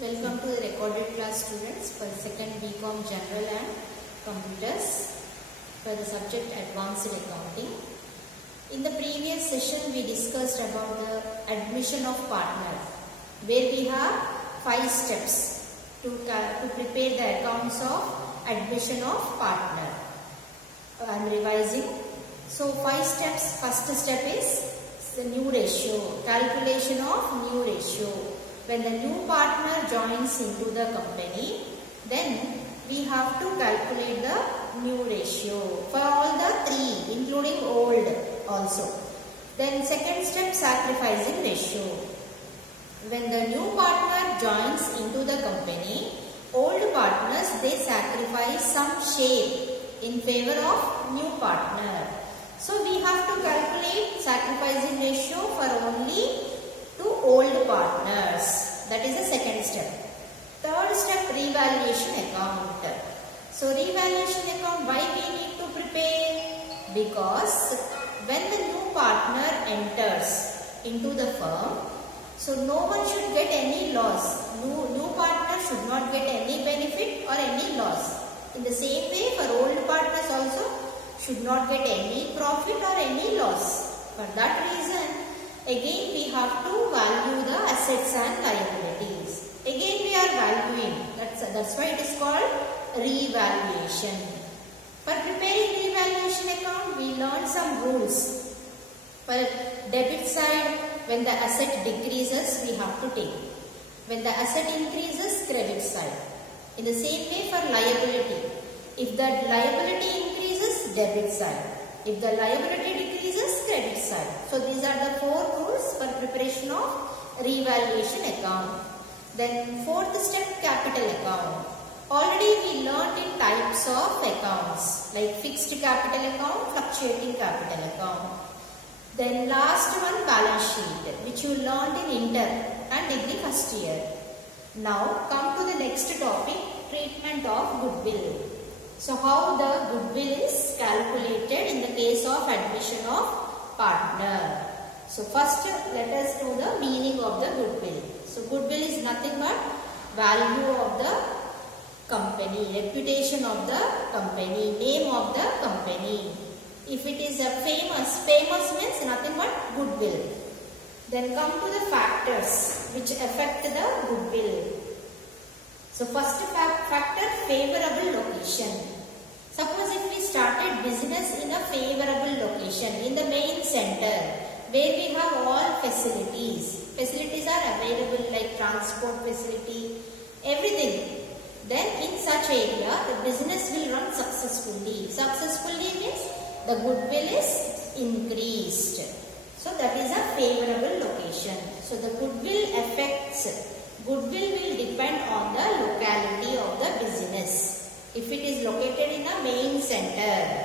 Welcome to the recorded class students for second BCom General and Computers for the subject Advanced Accounting. In the previous session we discussed about the admission of partner, where we have 5 steps to prepare the accounts of admission of partner. I am revising. So 5 steps. First step is the new ratio, calculation of new ratio. When the new partner joins into the company, then we have to calculate the new ratio for all the 3, including old also. Then second step, sacrificing ratio. When the new partner joins into the company, old partners, they sacrifice some share in favor of new partner. So we have to calculate sacrificing ratio for only to old partners. That is the second step. Third step, revaluation account. So revaluation account, why we need to prepare? Because when the new partner enters into the firm, so no one should get any loss. New partner should not get any benefit or any loss. In the same way, for old partners also should not get any profit or any loss. For that reason, again we have to value the assets and liabilities. Again we are valuing. That's why it is called revaluation. For preparing revaluation account, we learn some rules. For debit side, when the asset decreases, we have to take. When the asset increases, credit side. In the same way for liability. If the liability increases, debit side. If the liability decreases, credit side. So these are the 4 rules for preparation of revaluation account. Then fourth step, capital account. Already we learned in types of accounts like fixed capital account, fluctuating capital account. Then last one, balance sheet, which you learned in inter and degree first year. Now come to the next topic, treatment of goodwill. So how the goodwill is calculated in the case of admission of partner. So first let us know the meaning of the goodwill. So goodwill is nothing but value of the company, reputation of the company, name of the company. If it is a famous means nothing but goodwill. Then come to the factors which affect the goodwill. So first factor, favorable location. Suppose if we started business in a favorable location, in the main center, where we have all facilities. Facilities are available like transport facility, everything. Then in such area, the business will run successfully. Successfully means the goodwill is increased. So that is a favorable location. So the goodwill affects. Goodwill will depend on the locality of the business. If it is located in a main center,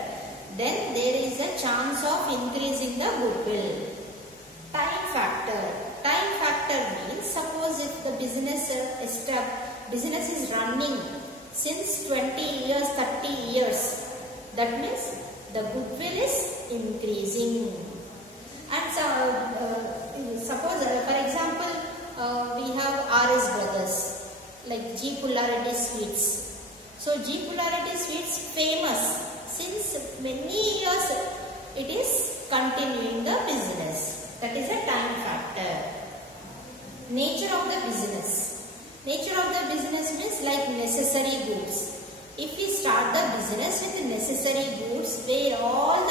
then there is a chance of increasing the goodwill. Time factor. Time factor means suppose if the business is running since 20 years, 30 years, that means the goodwill is increasing. And so, suppose for example, we have RS Brothers like G Pullarity Sweets. So G Pullarity Sweets famous since many years, it is continuing the business. That is a time factor. Nature of the business. Nature of the business means like necessary goods. If we start the business with necessary goods, where all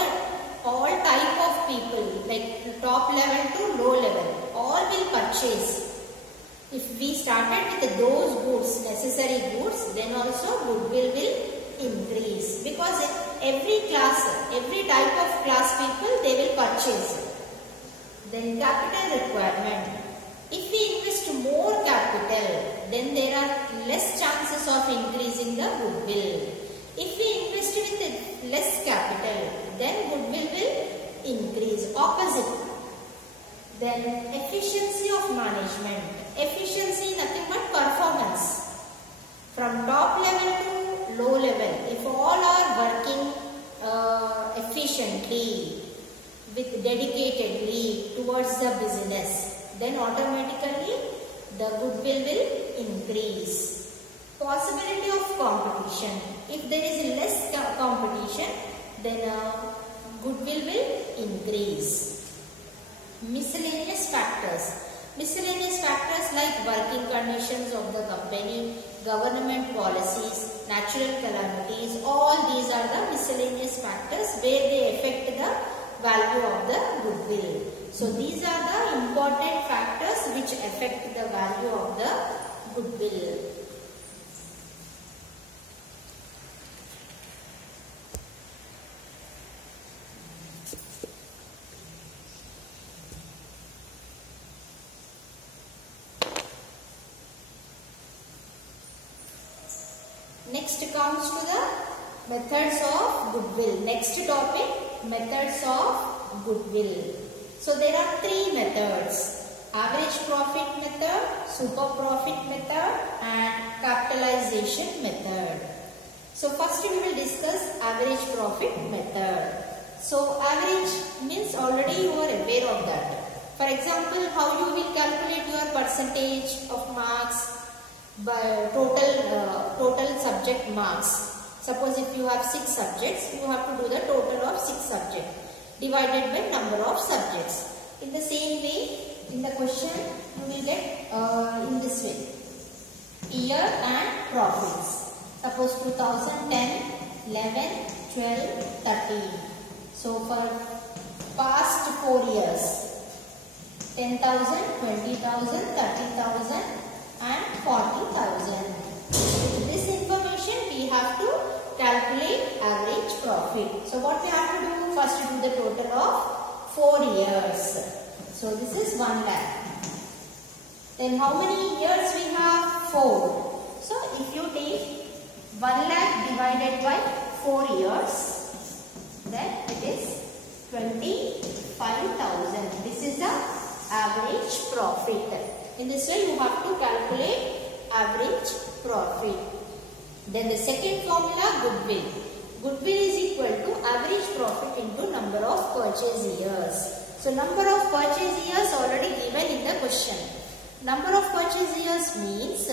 type of people like top level to low level, all will purchase. If we started with those goods, necessary goods, then also goodwill will increase. Because every class, every type of class people, they will purchase. Then capital requirement. If we invest more capital, then there are less chances of increasing the goodwill. If we invest with less capital, then goodwill will increase. Opposite. Then efficiency of management. Efficiency nothing but performance. From top level to low level, if all are working efficiently, with dedicatedly towards the business, then automatically the goodwill will increase. Possibility of competition. If there is less competition, then goodwill will increase. Miscellaneous factors. Miscellaneous factors like working conditions of the company, government policies, natural calamities, all these are the miscellaneous factors where they affect the value of the goodwill. So these are the important factors which affect the value of the goodwill. Next comes to the methods of goodwill. Next topic, methods of goodwill. So there are three methods: average profit method, super profit method and capitalization method. So first we will discuss average profit method. So average means already you are aware of that. For example, how you will calculate your percentage of marks by total subject marks. Suppose if you have 6 subjects, you have to do the total of 6 subjects divided by number of subjects. In the same way, in the question you will get in this way: year and profits. Suppose 2010, 11, 12, 13. So for past 4 years, 10,000, 20,000, 30,000 and 40,000. With this information we have to calculate average profit. So what we have to do? First do the total of 4 years. So this is 1 lakh. Then how many years we have? 4. So if you take 1 lakh divided by 4 years, then it is 25,000. This is the average profit. In this way you have to calculate average profit. Then the second formula, goodwill. Goodwill is equal to average profit into number of purchase years. So number of purchase years already given in the question. Number of purchase years means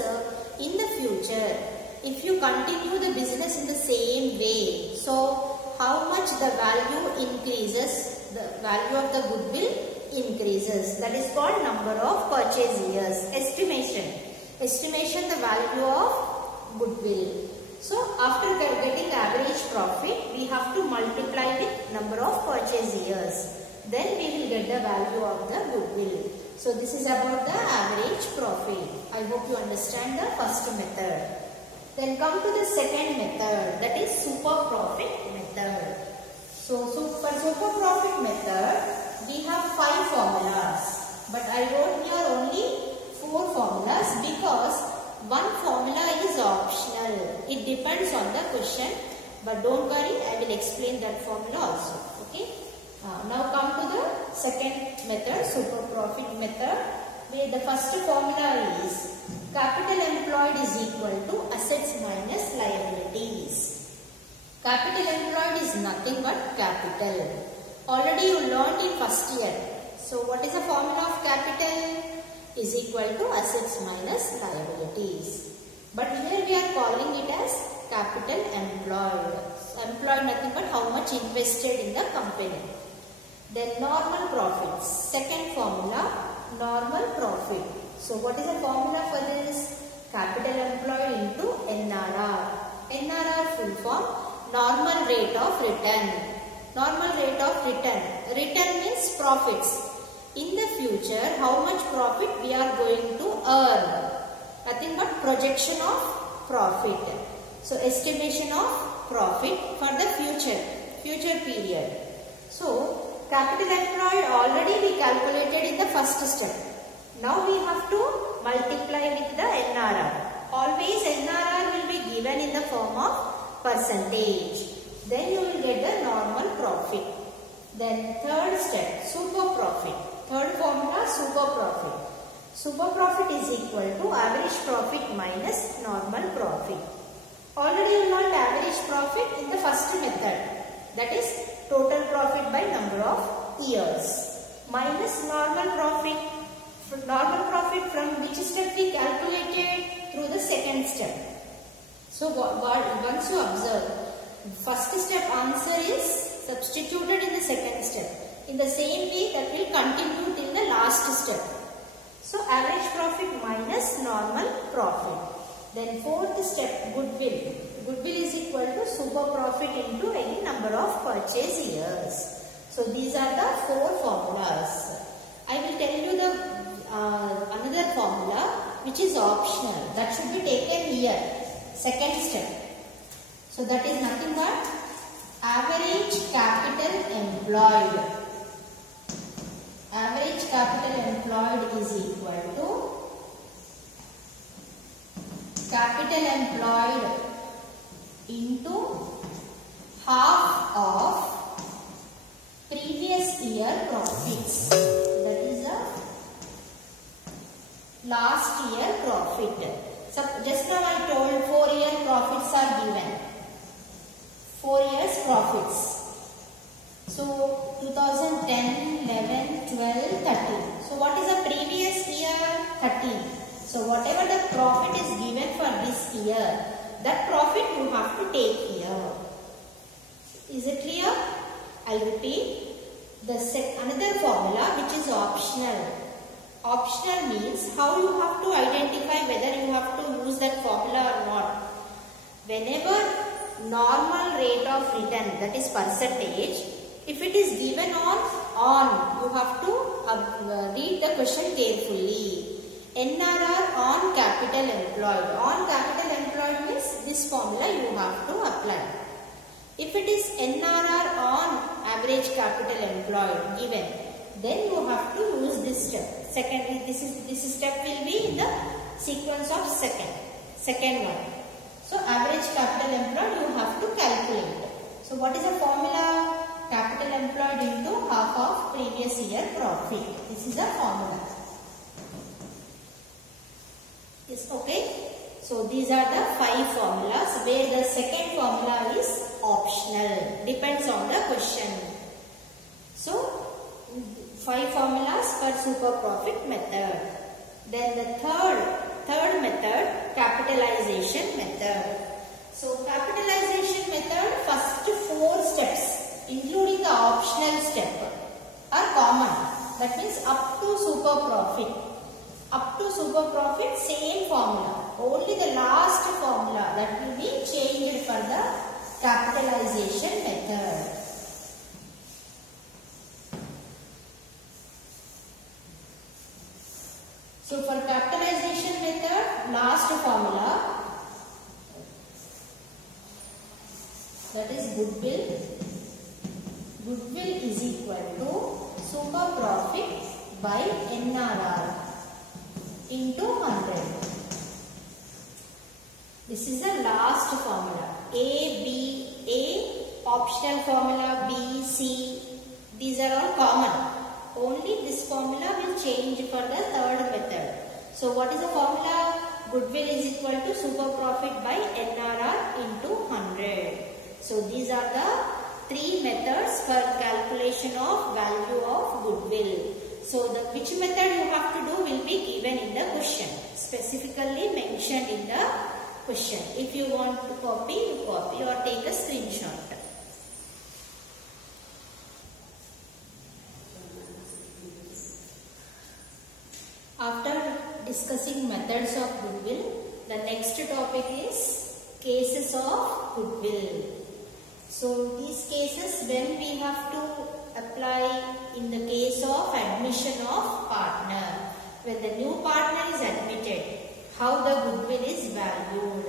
in the future, if you continue the business in the same way, so how much the value increases, the value of the goodwill increases. That is called number of purchase years. Estimation the value of goodwill. So after getting average profit, we have to multiply with number of purchase years. Then we will get the value of the goodwill. So this is about the average profit. I hope you understand the first method. Then come to the second method, that is super profit method. So for super profit method, we have 5 formulas. But I wrote here only 4 formulas because one formula is optional. It depends on the question. But don't worry, I will explain that formula also. Okay. Now come to the second method, super profit method, where the first formula is capital employed is equal to assets minus liabilities. Capital employed is nothing but capital. Already you learned in first year. So what is the formula of capital? Is equal to assets minus liabilities. But here we are calling it as capital employed. Employed nothing but how much invested in the company. Then normal profits. Second formula, normal profit. So what is the formula for this? Capital employed into NRR. NRR full form, normal rate of return. Normal rate of return. Return means profits. In the future, how much profit we are going to earn? Nothing but projection of profit. So estimation of profit for the future period. So capital employed already we calculated in the first step. Now we have to multiply with the NRR. Always NRR will be given in the form of percentage. Then you will get the normal profit. Then third step, super profit. Third formula, super profit. Super profit is equal to average profit minus normal profit. Already you learned average profit in the first method. That is total profit by number of years. Minus normal profit. Normal profit profit from which step we calculated? Through the second step. So once you observe, first step answer is substituted in the second step. In the same way that will continue till the last step. So average profit minus normal profit. Then fourth step, goodwill. Goodwill is equal to super profit into any number of purchase years. So these are the four formulas. I will tell you the another formula which is optional. That should be taken here. Second step. So that is nothing but average capital employed. Average capital employed is equal to capital employed into half of previous year profits. That is the last year profit. So just now I told 4-year profits are given. 4 years profits. So 2010, 11, 12, 13. So what is the previous year? 13. So whatever the profit is given for this year, that profit you have to take here. Is it clear? I'll repeat. Another formula which is optional. Optional means how you have to identify whether you have to use that formula or not. Whenever normal rate of return, that is percentage, if it is given on, you have to read the question carefully. NRR on capital employed. On capital employed means this formula you have to apply. If it is NRR on average capital employed given, then you have to use this step. Secondly, this step will be in the sequence of second one. So average capital employed you have to calculate. So what is the formula? Capital employed into half of previous year profit. This is the formula. Yes, okay. So these are the 5 formulas where the second formula is optional. Depends on the question. So 5 formulas for super profit method. Then the third method, capitalization method. So capitalization method, first 4 steps including the optional step are common. That means up to super profit. Up to super profit, same formula. Only the last formula that will be changed for the capitalization method. So for capitalization method, last formula, that is goodwill. Goodwill is equal to super profit by NRR into 100. This is the last formula. A, optional formula, B, C, these are all common. Only this formula will change for the third method. So what is the formula? Goodwill is equal to super profit by NRR into 100. So these are the 3 methods for calculation of value of goodwill. So which method you have to do will be given in the question. Specifically mentioned in the question. If you want to copy, you copy or take a screenshot. After discussing methods of goodwill, the next topic is cases of goodwill. So these cases when we have to apply in the case of admission of partner. When the new partner is admitted, how the goodwill is valued,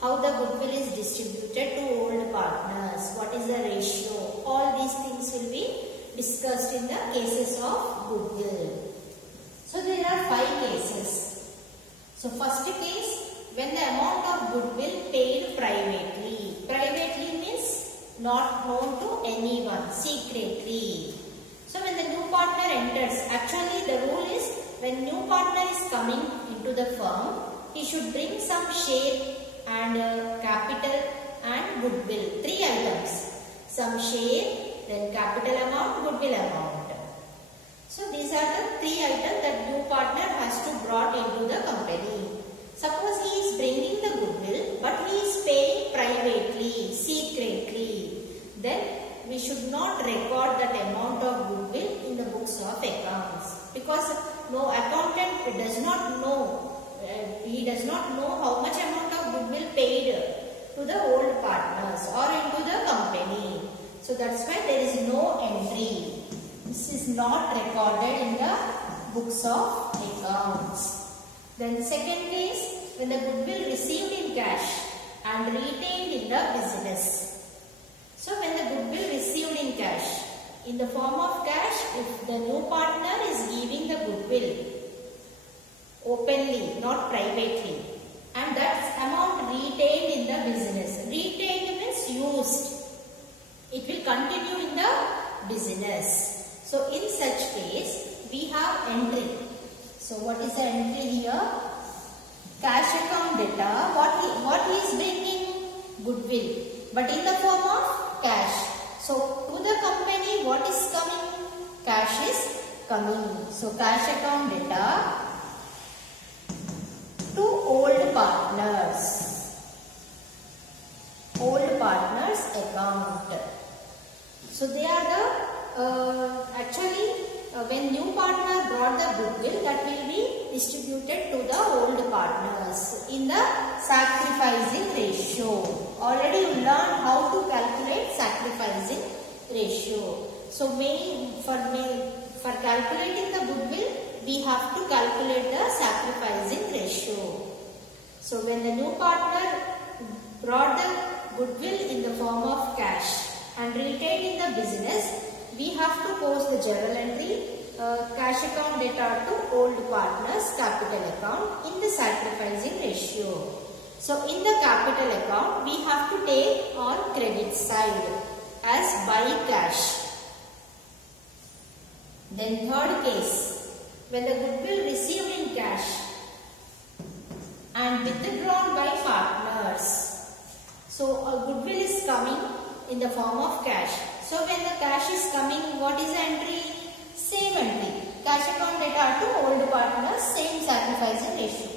how the goodwill is distributed to old partners, what is the ratio, all these things will be discussed in the cases of goodwill. So there are 5 cases. So first case, when the amount of goodwill paid privately. Privately means not known to anyone, secretly. So when the new partner enters, actually the rule is when new partner is coming into the firm, he should bring some share and capital and goodwill. 3 items. Some share, then capital amount, goodwill amount. So these are the 3 items that new partner has to brought should not record that amount of goodwill in the books of accounts, because no accountant does not know, he does not know how much amount of goodwill paid to the old partners or into the company. So that's why there is no entry. This is not recorded in the books of accounts. Then second case, when the goodwill received in cash and retained in the business. So when the goodwill received in cash, in the form of cash, if the new partner is giving the goodwill openly, not privately, and that amount retained in the business. Retained means used. It will continue in the business. So in such case, we have entry. So what is the entry here? Cash account data. What he is bringing? Goodwill. But in the form of cash. So to the company, what is coming? Cash is coming. So cash account data to old partners. Old partners account. So they are the when new partner brought the goodwill, that will be distributed to the old partners in the sacrificing ratio. Already you learned how to calculate sacrificing ratio. So for calculating the goodwill, we have to calculate the sacrificing ratio. So when the new partner brought the goodwill in the form of cash and retained in the business, we have to post the journal entry, cash account data to old partners capital account in the sacrificing ratio. So in the capital account, we have to take on credit side as buy cash. Then third case, when the goodwill received in cash and withdrawn by partners. So a goodwill is coming in the form of cash. So when the cash is coming, what is the entry? Same entry. Cash account data to old partners, same sacrificing ratio.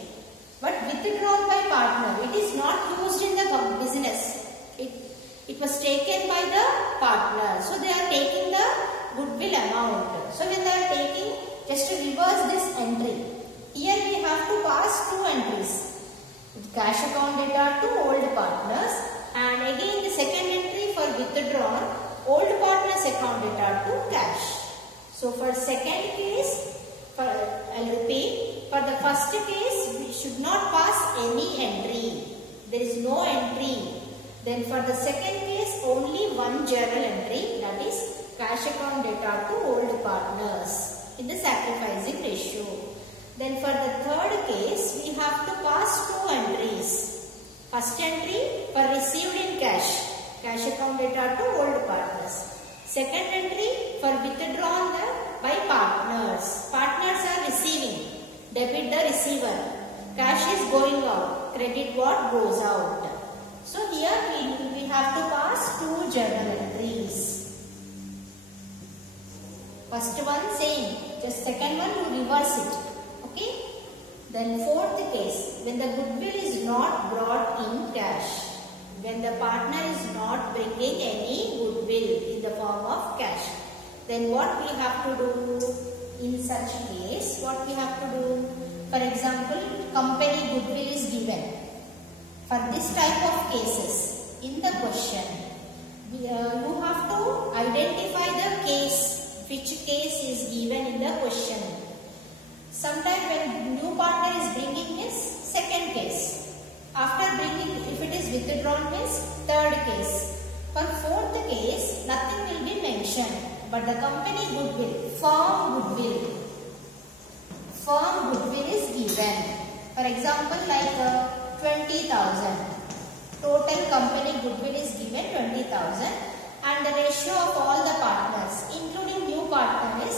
But withdrawn by partner, it is not used in the business. It was taken by the partner. So they are taking the goodwill amount. So when they are taking, just to reverse this entry, here we have to pass two entries. Cash account data to old partners, and again the second entry for withdrawn, old partners account data to cash. So for second case, I'll repeat, for the first case we should not pass any entry. There is no entry. Then for the second case, only one journal entry, that is cash account data to old partners in the sacrificing ratio. Then for the third case, we have to pass two entries. First entry for received in cash, cash account data to old partners. Second entry for withdrawn by partners. Partners are receiving, debit the receiver, cash is going out, credit what goes out. So here we have to pass two journal entries. First one same, just second one you reverse it. Okay. Then fourth case, when the goodwill is not brought in cash, when the partner is not bringing any goodwill in the form of cash, then what we have to do in such case? What we have to do? For example, company goodwill is given. For this type of cases, in the question, you have to identify the case, which case is given in the question. Sometimes when new partner is bringing means second case. After bringing, if it is withdrawn means third case. For fourth case, nothing will be mentioned. But the company goodwill, firm goodwill is given. For example, like 20,000. Total company goodwill is given 20,000, and the ratio of all the partners, including new partner, is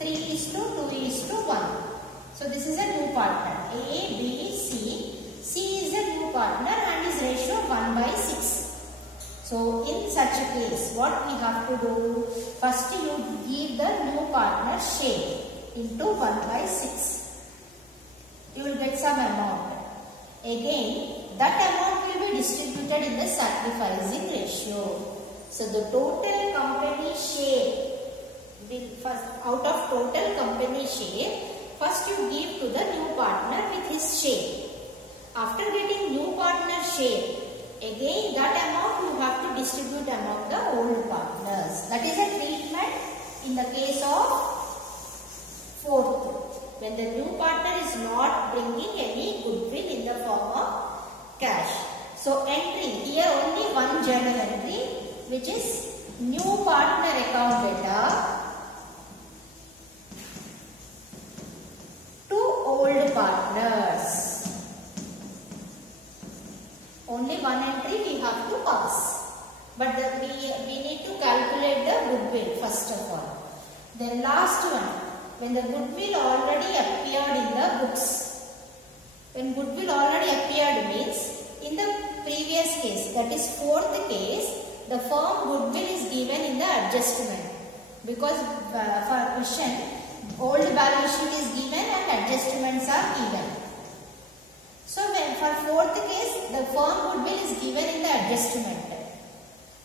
3:2:1. So this is a new partner. A, B, C. C is a new partner and his ratio 1/6. So in such a case, what we have to do? First you give the new partner share into 1/6. You will get some amount. Again, that amount will be distributed in the sacrificing ratio. So the total company share will first, out of total company share, first you give to the new partner with his share. After getting new partner share, again that amount you have to distribute among the old partners. That is a treatment in the case of fourth, when the new partner is not bringing any goodwill in the form of cash. So entry, here only one journal entry, which is new partner account data to old partners. Only one entry we have to pass. But we need to calculate the goodwill first of all. Then last one, when the goodwill already appeared in the books. When goodwill already appeared means, in the previous case, that is fourth case, the firm goodwill is given in the adjustment. Because for question, old balance sheet is given and adjustments are given. So when for fourth case, the firm goodwill is given in the adjustment.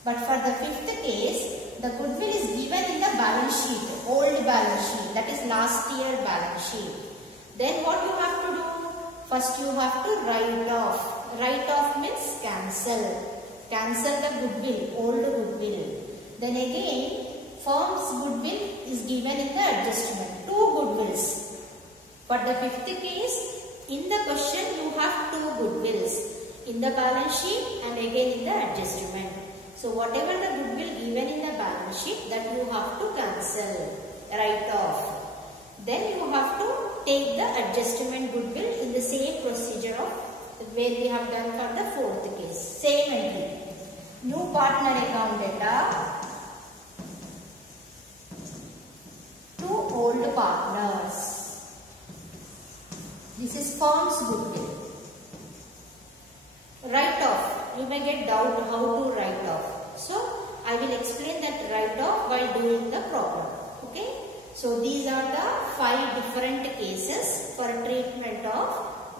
But for the fifth case, the goodwill is given in the balance sheet, old balance sheet, that is last year balance sheet. Then what you have to do? First you have to write off. Write off means cancel. Cancel the goodwill, old goodwill. Then again, firm's goodwill is given in the adjustment. Two goodwills. For the fifth case, in the question you have two goodwills. In the balance sheet and again in the adjustment. So whatever the goodwill given in the balance sheet, that you have to cancel, write off. Then you have to take the adjustment goodwill in the same procedure of where we have done for the fourth case. Same entry. New partner account data to old partners. This is firm's goodwill. Write off. You may get doubt how to write off. So I will explain that write off while doing the problem. Okay. So these are the 5 different cases for treatment of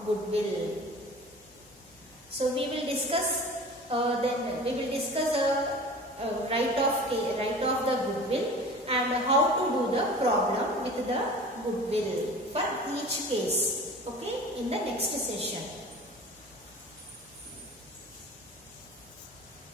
goodwill. So we will discuss write off the goodwill and how to do the problem with the goodwill for each case. Okay, in the next session.